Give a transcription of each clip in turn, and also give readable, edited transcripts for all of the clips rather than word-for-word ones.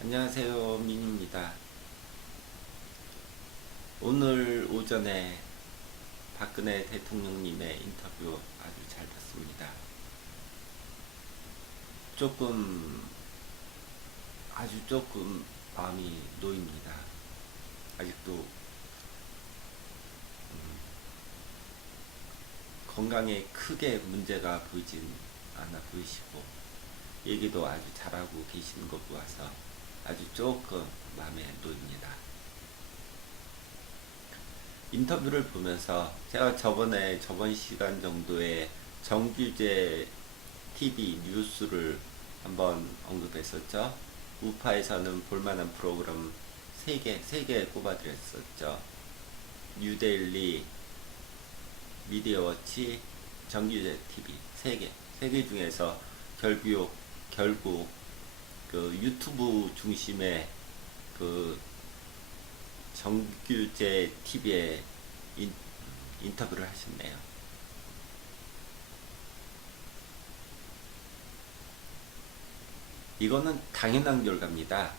안녕하세요, 민입니다. 오늘 오전에 박근혜 대통령님의 인터뷰 아주 잘 봤습니다. 조금, 아주 조금 마음이 놓입니다. 아직도 건강에 크게 문제가 보이진 않아 보이시고, 얘기도 아주 잘하고 계시는 것 보아서 아주 조금 마음에 놓입니다. 인터뷰를 보면서 제가 저번 시간 정도에 정규제 TV 뉴스를 한번 언급했었죠. 우파에서는 볼만한 프로그램 3개 꼽아드렸었죠. 뉴데일리, 미디어워치, 정규제 TV 3개. 3개 중에서 결국 그 유튜브 중심의 그 정규제 TV에 인터뷰를 하셨네요. 이거는 당연한 결과입니다.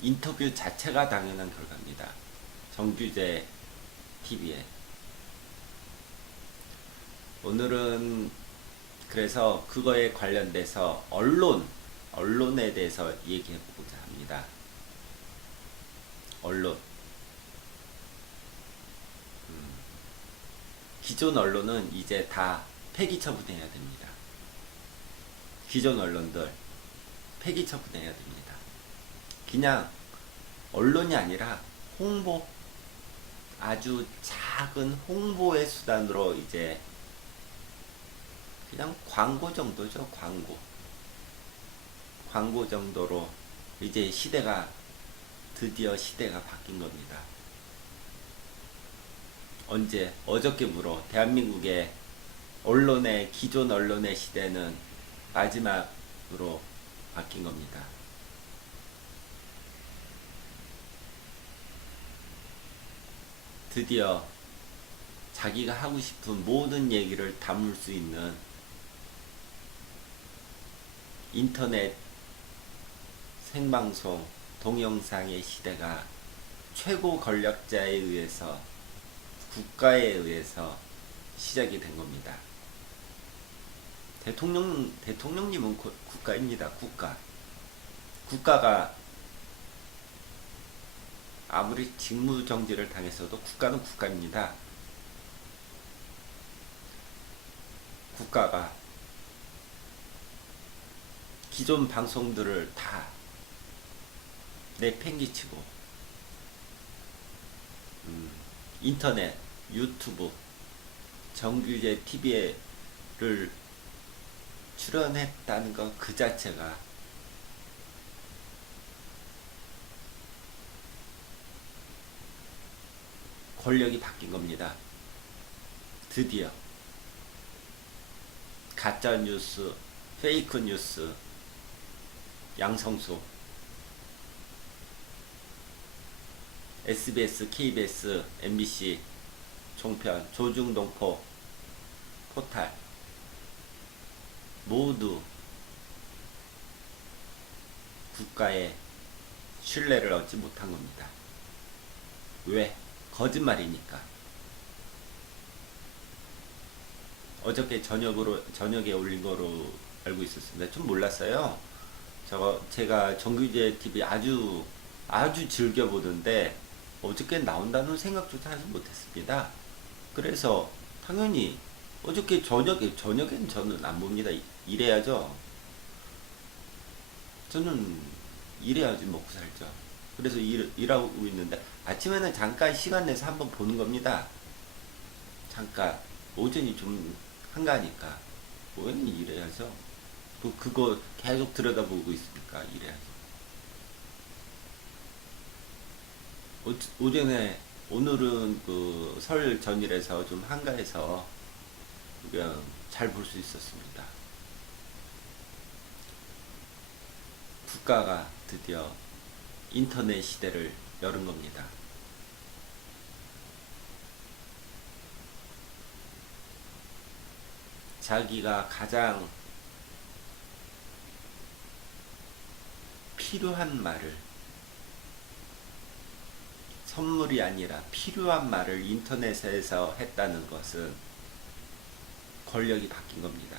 인터뷰 자체가 당연한 결과입니다. 정규제 TV에. 오늘은 그래서 그거에 관련돼서 언론에 대해서 얘기해보고자 합니다. 언론. 기존 언론은 이제 다 폐기 처분해야 됩니다. 기존 언론들 폐기 처분해야 됩니다. 그냥 언론이 아니라 홍보, 아주 작은 홍보의 수단으로 이제 그냥 광고 정도죠. 광고 정도로 이제 드디어 시대가 바뀐 겁니다. 언제? 어저께부로 대한민국의 기존 언론의 시대는 마지막으로 바뀐 겁니다. 드디어 자기가 하고 싶은 모든 얘기를 담을 수 있는 인터넷 생방송 동영상의 시대가 최고 권력자에 의해서 국가에 의해서 시작이 된 겁니다. 대통령님은 국가입니다. 국가가 아무리 직무정지를 당했어도 국가는 국가입니다. 국가가 기존 방송들을 다 내팽개치고 인터넷, 유튜브, 정규제 TV를 출연했다는 것 그 자체가 권력이 바뀐 겁니다. 드디어 가짜 뉴스, 페이크 뉴스, 양성수, SBS, KBS, MBC, 종편, 조중동포, 포탈 모두 국가의 신뢰를 얻지 못한 겁니다. 왜? 거짓말이니까. 어저께 저녁에 올린 거로 알고 있었습니다. 좀 몰랐어요. 제가 정규제 TV 아주 즐겨 보는데 어저께 나온다는 생각조차 하지 못했습니다. 그래서 당연히 어저께 저녁엔 저는 안 봅니다. 일해야죠. 저는 일해야지 먹고 살죠. 그래서 일하고 있는데 아침에는 잠깐 시간 내서 한번 보는 겁니다. 잠깐 오전이 좀 한가하니까 오전은 일해야죠. 그거 계속 들여다보고 있으니까 일해야죠. 오늘은 그 설 전일에서 좀 한가해서 그냥 잘 볼 수 있었습니다. 국가가 드디어 인터넷 시대를 열은 겁니다. 자기가 가장 필요한 말을, 선물이 아니라 필요한 말을 인터넷에서 했다는 것은 권력이 바뀐 겁니다.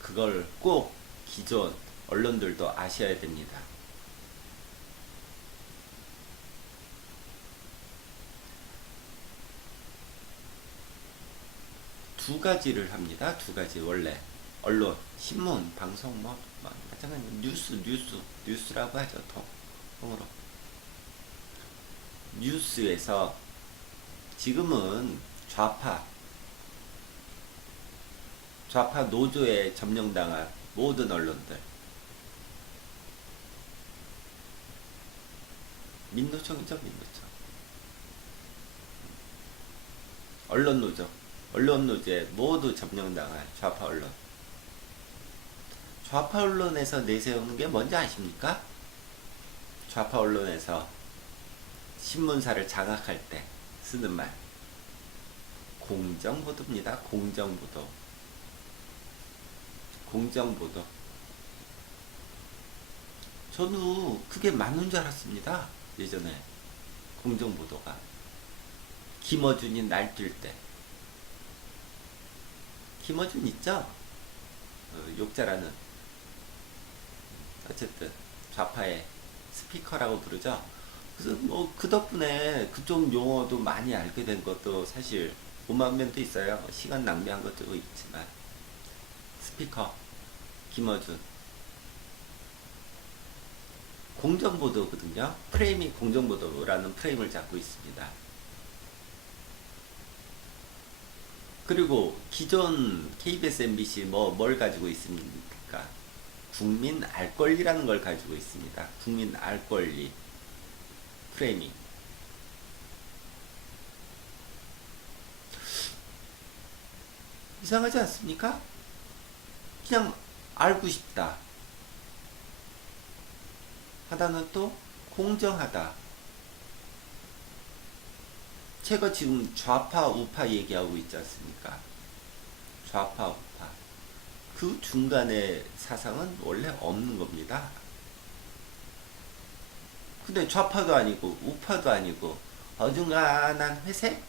그걸 꼭 기존 언론들도 아셔야 됩니다. 두 가지를 합니다. 두 가지. 원래 언론, 신문, 방송 마찬가지. 뉴스라고 하죠. 통으로 뉴스에서 지금은 좌파 노조에 점령당한 모든 언론들, 민노총이죠. 민노총. 언론노조에 모두 점령당한 좌파 언론. 좌파 언론에서 내세우는 게 뭔지 아십니까? 좌파 언론에서 신문사를 장악할 때 쓰는 말, 공정보도입니다. 공정보도. 저도 그게 맞는 줄 알았습니다. 예전에 공정보도가. 김어준이 날뛸 때. 김어준 있죠? 욕자라는. 어쨌든 좌파의 스피커라고 부르죠. 그래서 뭐 그 덕분에 그쪽 용어도 많이 알게 된 것도 사실 고마운 면도 있어요. 시간 낭비한 것도 있지만. 스피커 김어준. 공정보도거든요. 프레임이 공정보도라는 프레임을 잡고 있습니다. 그리고 기존 KBS, MBC 뭘 가지고 있습니까? 국민 알 권리라는 걸 가지고 있습니다. 국민 알 권리. 프레이밍. 이상하지 않습니까? 그냥 알고 싶다 하다는 또 공정하다. 제가 지금 좌파 우파 얘기하고 있지 않습니까? 좌파 우파. 그 중간의 사상은 원래 없는 겁니다. 근데 좌파도 아니고 우파도 아니고 어중간한 회색?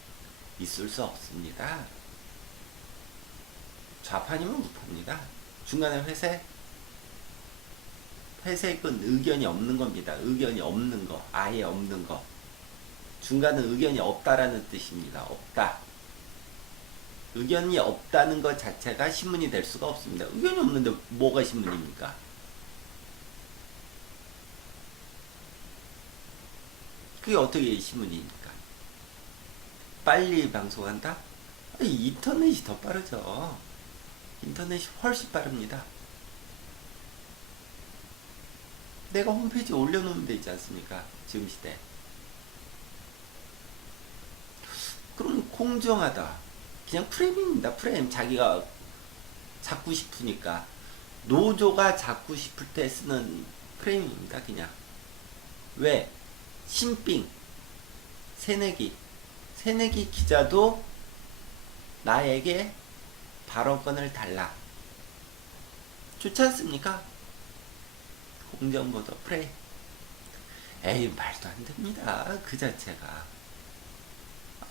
있을 수 없습니다. 좌파니면 우파입니다. 중간에 회색? 회색은 의견이 없는 겁니다. 의견이 없는 거. 아예 없는 거. 중간은 의견이 없다라는 뜻입니다. 없다. 의견이 없다는 것 자체가 신문이 될 수가 없습니다. 의견이 없는데 뭐가 신문입니까? 그게 어떻게 신문입니까? 빨리 방송한다? 인터넷이 더 빠르죠. 인터넷이 훨씬 빠릅니다. 내가 홈페이지에 올려놓으면 되지 않습니까? 지금 시대. 그럼 공정하다. 그냥 프레임입니다. 프레임. 자기가 잡고 싶으니까. 노조가 잡고 싶을 때 쓰는 프레임입니다. 그냥. 왜? 신빙. 새내기 기자도 나에게 발언권을 달라. 좋지 않습니까? 공정보도 프레임. 에이, 말도 안 됩니다. 그 자체가.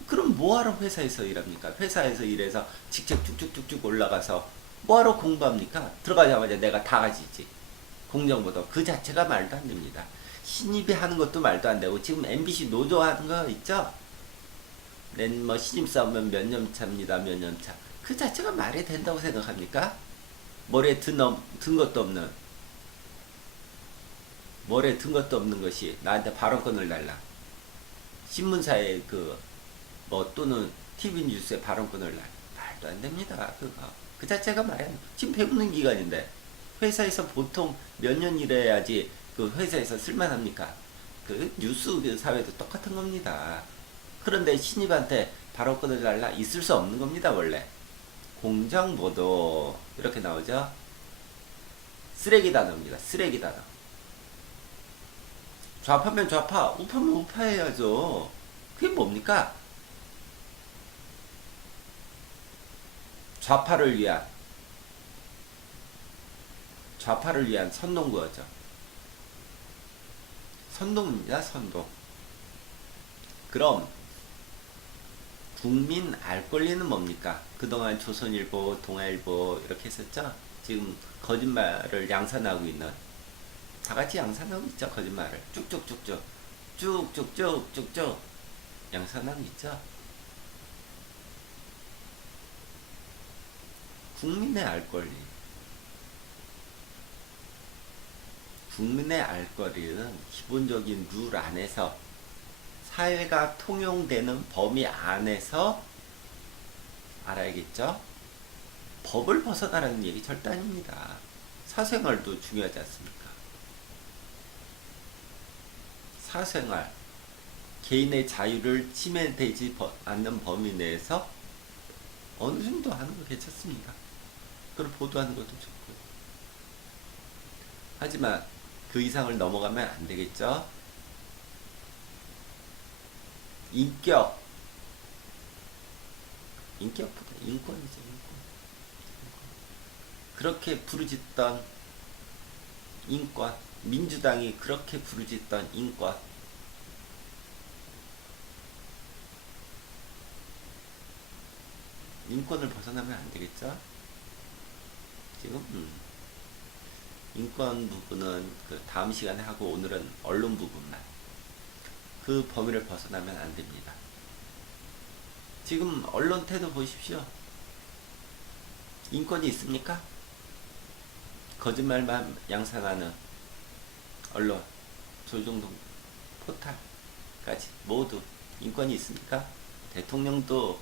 그럼 뭐하러 회사에서 일합니까? 회사에서 일해서 직접 쭉쭉쭉쭉 올라가서 뭐하러 공부합니까? 들어가자마자 내가 다 가지지. 공정보도 그 자체가 말도 안 됩니다. 신입이 하는 것도 말도 안 되고 지금 MBC 노조 하는 거 있죠? 뭐 신입사원은 몇 년 차입니다. 몇 년 차. 그 자체가 말이 된다고 생각합니까? 머리에 든 것도 없는 것이 나한테 발언권을 달라. 신문사에 또는 TV 뉴스에 발언권을 달라. 말도 안 됩니다. 그 자체가 말이 안 돼. 지금 배우는 기간인데 회사에서 보통 몇 년 일해야지 그 회사에서 쓸만합니까? 그 뉴스 사회도 똑같은 겁니다. 그런데 신입한테 발언권을 달라 있을 수 없는 겁니다. 원래 공정보도 이렇게 나오죠. 쓰레기 단어입니다. 쓰레기 단어. 좌파면 좌파, 우파면 우파 해야죠. 그게 뭡니까? 좌파를 위한 선동구어죠. 선동입니다. 선동. 그럼 국민 알 권리는 뭡니까? 그동안 조선일보, 동아일보 이렇게 했었죠. 지금 거짓말을 양산하고 있는, 다 같이 양산하고 있죠. 거짓말을 쭉쭉쭉쭉 쭉쭉쭉쭉쭉 양산하고 있죠. 국민의 알 권리. 국민의 알 권리는 기본적인 룰 안에서, 사회가 통용되는 범위 안에서 알아야겠죠? 법을 벗어나라는 얘기 절대 아닙니다. 사생활도 중요하지 않습니까? 사생활, 개인의 자유를 침해되지 않는 범위 내에서 어느 정도 하는 거 괜찮습니다. 그걸 보도하는 것도 좋고. 하지만 그 이상을 넘어가면 안 되겠죠? 인격보다 인권이죠. 인권. 그렇게 부르짖던 인권, 민주당이 그렇게 부르짖던 인권, 인권을 벗어나면 안 되겠죠? 지금 인권 부분은 그 다음 시간에 하고, 오늘은 언론 부분만, 그 범위를 벗어나면 안 됩니다. 지금 언론 태도 보십시오. 인권이 있습니까? 거짓말만 양산하는 언론, 조중동 포탈까지 모두 인권이 있습니까? 대통령도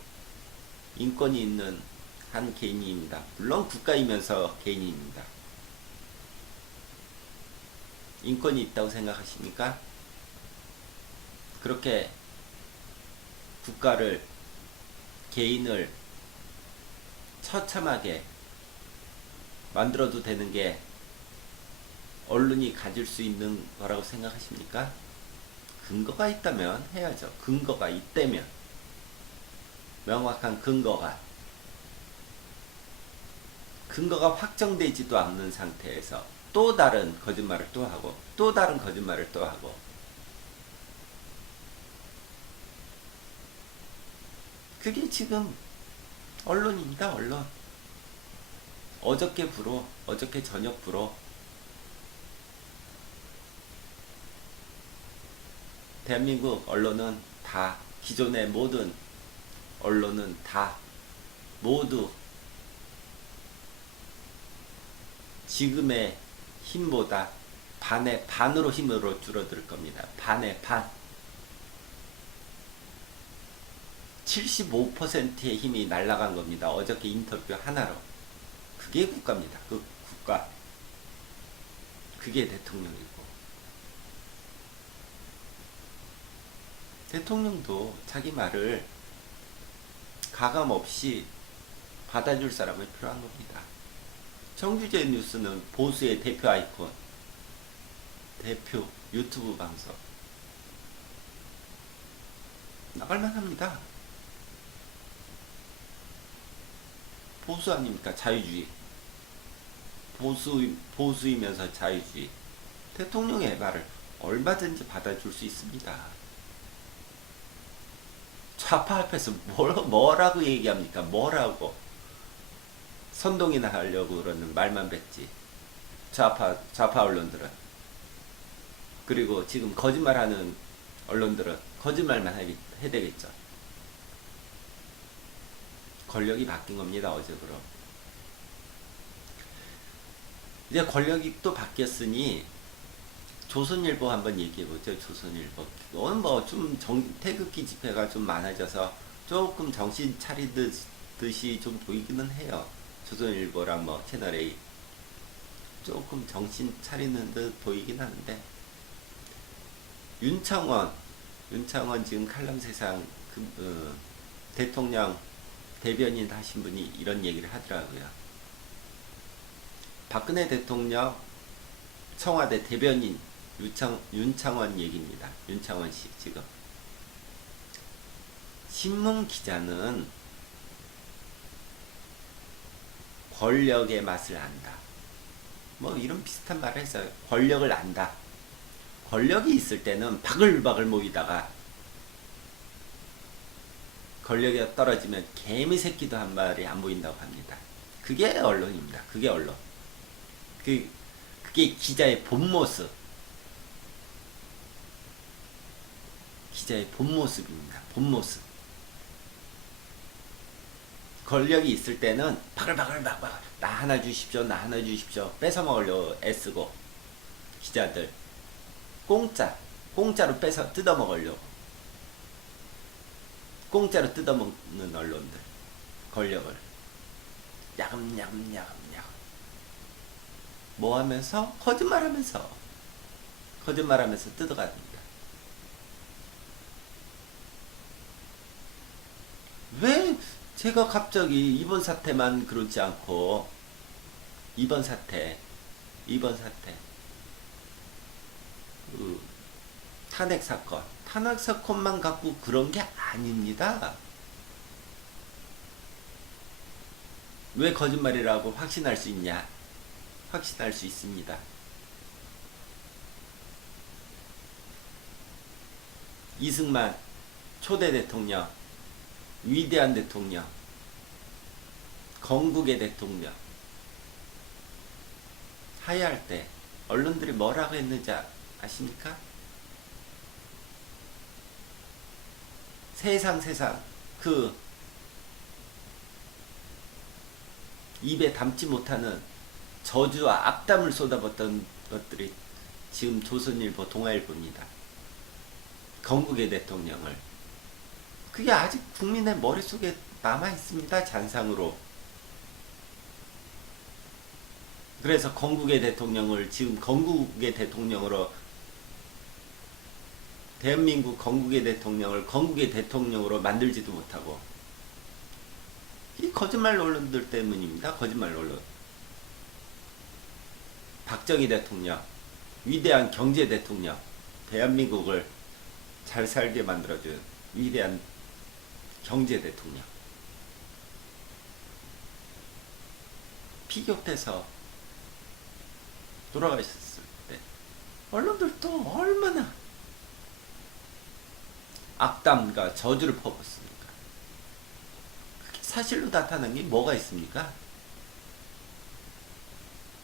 인권이 있는 한 개인입니다. 물론 국가이면서 개인입니다. 인권이 있다고 생각하십니까? 그렇게 국가를, 개인을 처참하게 만들어도 되는 게 언론이 가질 수 있는 거라고 생각하십니까? 근거가 있다면 해야죠. 근거가 있다면, 명확한 근거가 확정되지도 않는 상태에서 또 다른 거짓말을 또 하고, 또 다른 거짓말을 또 하고, 그게 지금 언론입니다. 언론. 어저께 부로, 어저께 저녁 부로 대한민국 언론은 다, 기존의 모든 언론은 다 모두 지금의 힘보다 반의 반으로 힘으로 줄어들 겁니다. 반의 반. 75%의 힘이 날아간 겁니다. 어저께 인터뷰 하나로. 그게 국가입니다. 그 국가. 그게 대통령이고. 대통령도 자기 말을 가감 없이 받아줄 사람이 필요한 겁니다. 정규제 뉴스는 보수의 대표 아이콘, 대표 유튜브 방송. 나갈만 합니다. 보수 아닙니까? 자유주의. 보수이면서 자유주의. 대통령의 말을 얼마든지 받아줄 수 있습니다. 좌파 앞에서 뭐라고 얘기합니까? 뭐라고? 선동이나 하려고 그러는 말만 뱉지. 좌파 언론들은. 그리고 지금 거짓말하는 언론들은 거짓말만 해야 되겠죠. 권력이 바뀐 겁니다. 어제부로. 이제 권력이 또 바뀌었으니 조선일보 한번 얘기해보죠. 조선일보. 오늘 뭐 좀 태극기 집회가 좀 많아져서 조금 정신 차리듯이 좀 보이기는 해요. 조선일보랑 뭐 채널A 조금 정신 차리는 듯 보이긴 하는데, 윤창원 지금 칼럼세상 대통령 대변인 하신 분이 이런 얘기를 하더라고요. 박근혜 대통령 청와대 대변인 윤창원 얘기입니다. 윤창원 씨 지금. 신문 기자는 권력의 맛을 안다. 뭐 이런 비슷한 말을 했어요. 권력을 안다. 권력이 있을 때는 바글바글 모이다가 권력이 떨어지면 개미 새끼도 한 마리 안 보인다고 합니다. 그게 언론입니다. 그게 언론. 그게 기자의 본 모습. 기자의 본 모습입니다. 본 모습. 권력이 있을 때는 바글바글 나 하나 주십시오. 나 하나 주십시오. 뺏어먹으려고 애쓰고 기자들 공짜로 뜯어먹으려고 공짜로 뜯어먹는 언론들 권력을 야금야금 뭐 하면서 거짓말하면서 뜯어갑니다. 왜 제가 갑자기 이번 사태만 그렇지 않고 이번 사태 그 탄핵 사건만 갖고 그런 게 아닙니다. 왜 거짓말이라고 확신할 수 있냐? 확신할 수 있습니다. 이승만 초대 대통령, 위대한 대통령, 건국의 대통령 하야할 때 언론들이 뭐라고 했는지 아십니까? 세상 그 입에 담지 못하는 저주와 악담을 쏟아붓던 것들이 지금 조선일보, 동아일보입니다. 건국의 대통령을. 그게 아직 국민의 머릿속에 남아있습니다. 잔상으로. 그래서 건국의 대통령을 지금 건국의 대통령으로 대한민국 건국의 대통령을 건국의 대통령으로 만들지도 못하고 이 거짓말 언론들 때문입니다. 거짓말 언론. 박정희 대통령, 위대한 경제 대통령, 대한민국을 잘 살게 만들어준 위대한 경제 대통령. 피격돼서 돌아가셨을 때 언론들도 얼마나 악담과 저주를 퍼붓습니까? 그게 사실로 나타난 게 뭐가 있습니까?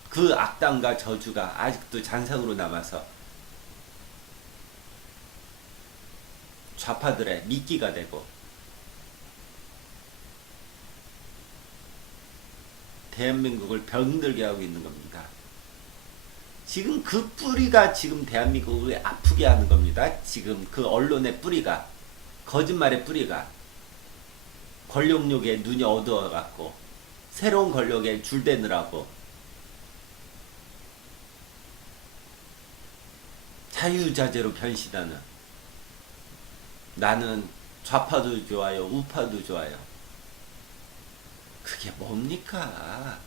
그 악담과 저주가 아직도 잔상으로 남아서 좌파들의 미끼가 되고 대한민국을 병들게 하고 있는 겁니다. 지금 그 뿌리가 지금 대한민국을 아프게 하는 겁니다. 지금 그 언론의 뿌리가, 거짓말의 뿌리가 권력욕에 눈이 어두워갖고 새로운 권력에 줄대느라고 자유자재로 변신하는, 나는 좌파도 좋아요, 우파도 좋아요. 그게 뭡니까?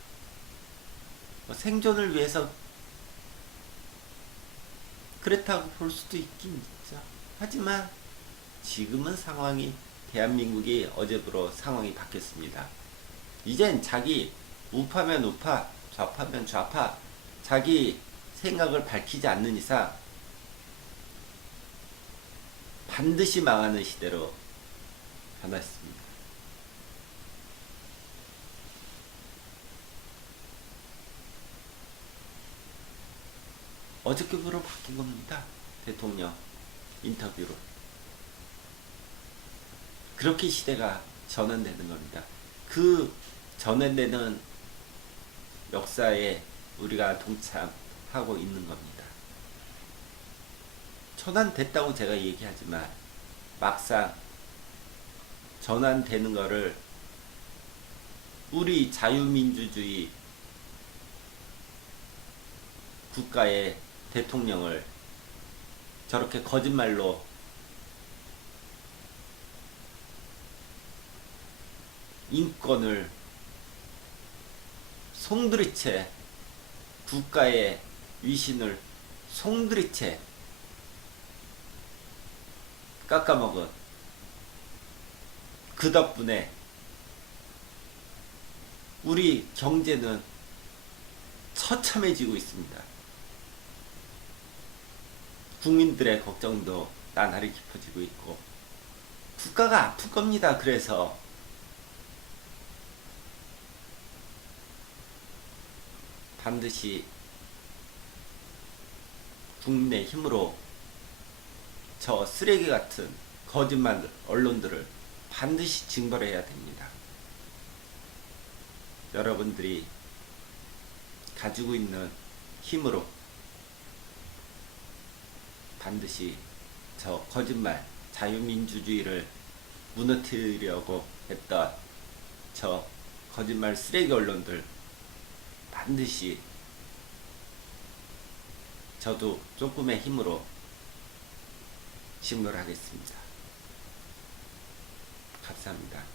생존을 위해서 그렇다고 볼 수도 있긴 있죠. 하지만 지금은 상황이, 대한민국이 어제부로 상황이 바뀌었습니다. 이젠 자기 우파면 우파, 좌파면 좌파, 자기 생각을 밝히지 않는 이상 반드시 망하는 시대로 변했습니다. 어저께부로 바뀐 겁니다. 대통령 인터뷰로. 그렇게 시대가 전환되는 겁니다. 그 전환되는 역사에 우리가 동참하고 있는 겁니다. 전환됐다고 제가 얘기하지만 막상 전환되는 거를 우리 자유민주주의 국가의 대통령을 저렇게 거짓말로 인권을 송두리째, 국가의 위신을 송두리째 깎아먹은 그 덕분에 우리 경제는 처참해지고 있습니다. 국민들의 걱정도 나날이 깊어지고 있고 국가가 아플 겁니다. 그래서 반드시 국민의 힘으로 저 쓰레기 같은 거짓말 언론들을 반드시 징벌해야 됩니다. 여러분들이 가지고 있는 힘으로 반드시 저 거짓말 자유민주주의를 무너뜨리려고 했던 저 거짓말 쓰레기 언론들 반드시 저도 조금의 힘으로 식물하겠습니다. 감사합니다.